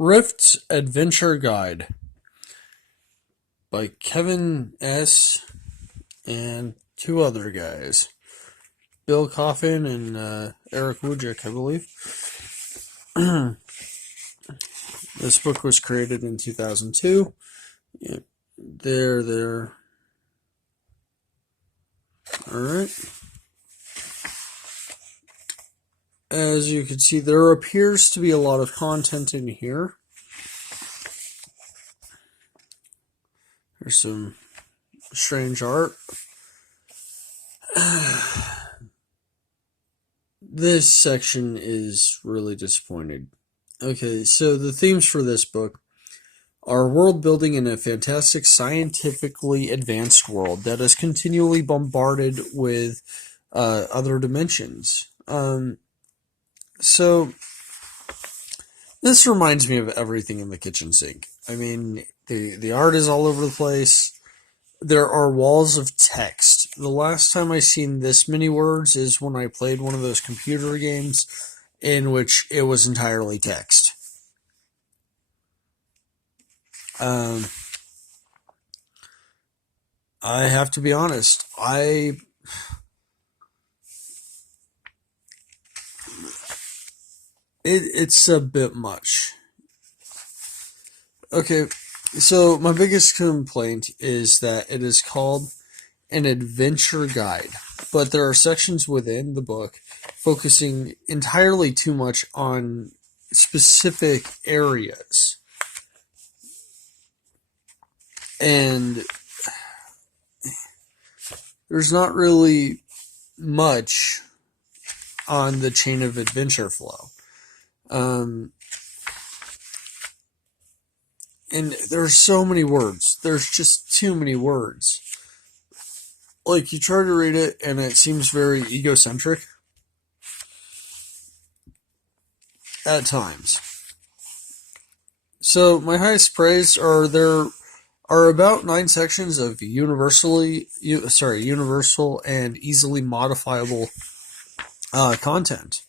RIFTS Adventure Guide by Kevin S. and two other guys, Bill Coffin and Eric Wujek, I believe. This book was created in 2002. Yeah, there. All right. As you can see, there appears to be a lot of content in here. There's some strange art. This section is really disappointing. Okay, so the themes for this book are world building in a fantastic, scientifically advanced world that is continually bombarded with other dimensions. So this reminds me of everything in the kitchen sink. I mean, the art is all over the place. There are walls of text. The last time I seen this many words is when I played one of those computer games in which it was entirely text. I have to be honest. It's a bit much. Okay, so my biggest complaint is that it is called an adventure guide, but there are sections within the book focusing entirely too much on specific areas. And there's not really much on the chain of adventure flow. And there's so many words. There's just too many words. Like, you try to read it, and it seems very egocentric at times. So, my highest praise are there are about 9 sections of universal and easily modifiable content.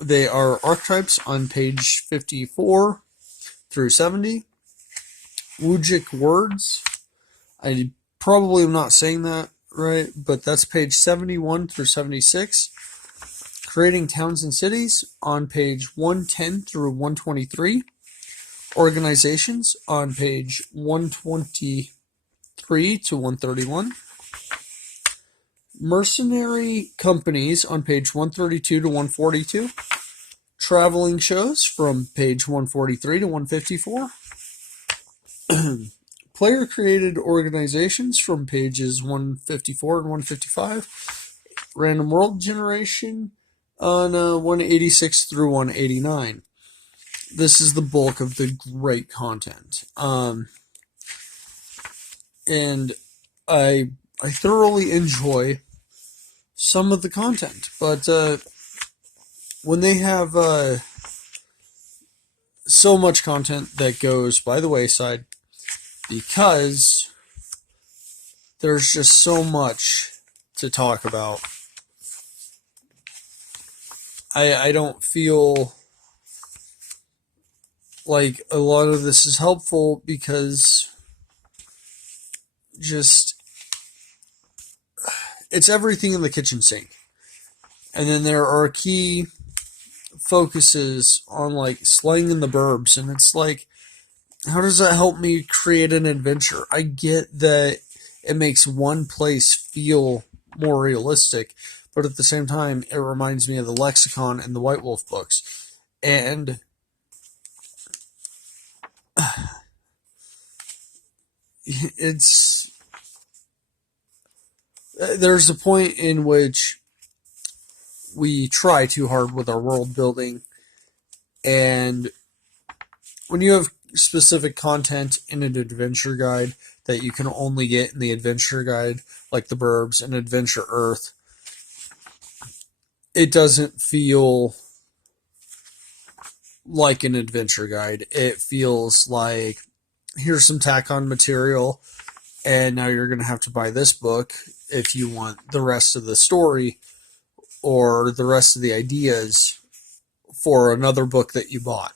They are archetypes on page 54 through 70. Wujik words. I probably am not saying that right, but that's page 71 through 76. Creating towns and cities on page 110 through 123. Organizations on page 123 to 131. Mercenary companies on page 132 to 142. Traveling shows from page 143 to 154. Player-created organizations from pages 154 and 155. Random world generation on 186 through 189. This is the bulk of the great content. And I thoroughly enjoy some of the content, but when they have so much content that goes by the wayside because there's just so much to talk about, I don't feel like a lot of this is helpful because just it's everything in the kitchen sink. And then there are key focuses on like slang in the burbs, and it's like, how does that help me create an adventure? I get that it makes one place feel more realistic, but at the same time, it reminds me of the Lexicon and the White Wolf books. And there's a point in which we try too hard with our world building, and when you have specific content in an adventure guide that you can only get in the adventure guide, like the Burbs and Adventure Earth, it doesn't feel like an adventure guide. It feels like, here's some tack-on material, and now you're going to have to buy this book if you want the rest of the story or the rest of the ideas for another book that you bought.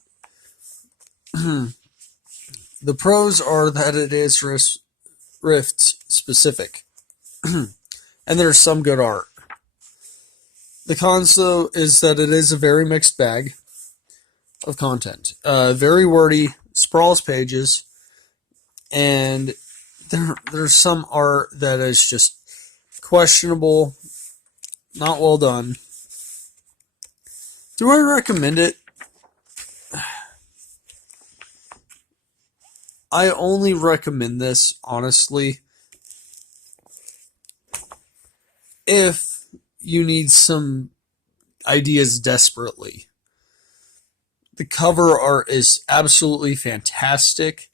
The pros are that it is RIFTS specific, and there's some good art. The cons, though, is that it is a very mixed bag of content. Very wordy, sprawls pages, and there's some art that is just questionable, not well done. Do I recommend it? I only recommend this, honestly, if you need some ideas desperately. The cover art is absolutely fantastic.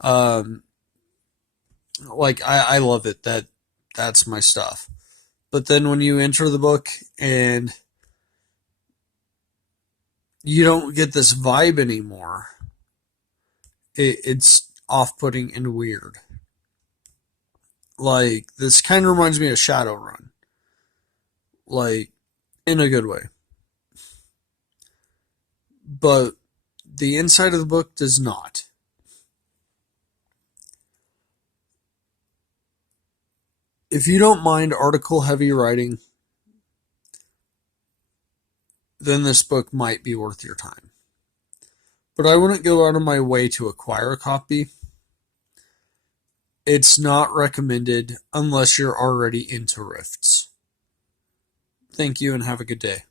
I love it. That's my stuff. But then when you enter the book and you don't get this vibe anymore, it's off-putting and weird. Like, this kind of reminds me of Shadowrun. Like, in a good way. But the inside of the book does not. If you don't mind article-heavy writing, then this book might be worth your time. But I wouldn't go out of my way to acquire a copy. It's not recommended unless you're already into RIFTS. Thank you and have a good day.